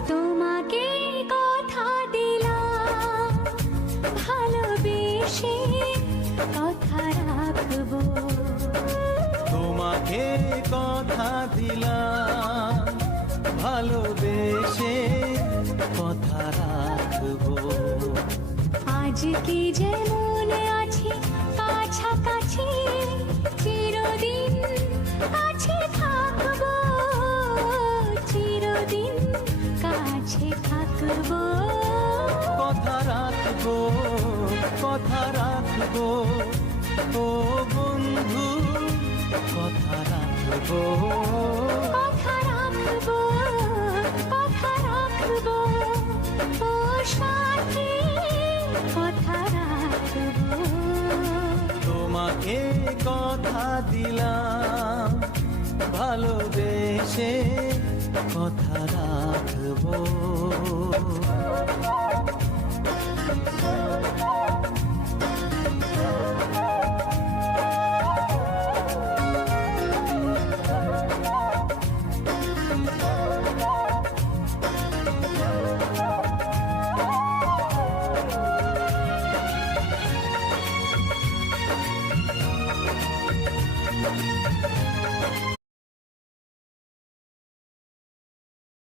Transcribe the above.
তোমাকে কথা দিলাম ভালোবেসে কথা রাখবো, তোমাকে কথা দিলাম ভালোবেসে কথা রাখবো। আজকে যেমন আছি কাছাকাছি চিরদিন কাছে থাকবো, চিরদিন কাছে থাকবো। কথা রাখবো, কথা রাখবো, ও বন্ধু কথা রাখবো। কথা রাখবো, কথা রাখবো, ও সাথী কথা রাখবো। তোমাকে কথা দিলাম ভালোবেসে কথা রাখবো।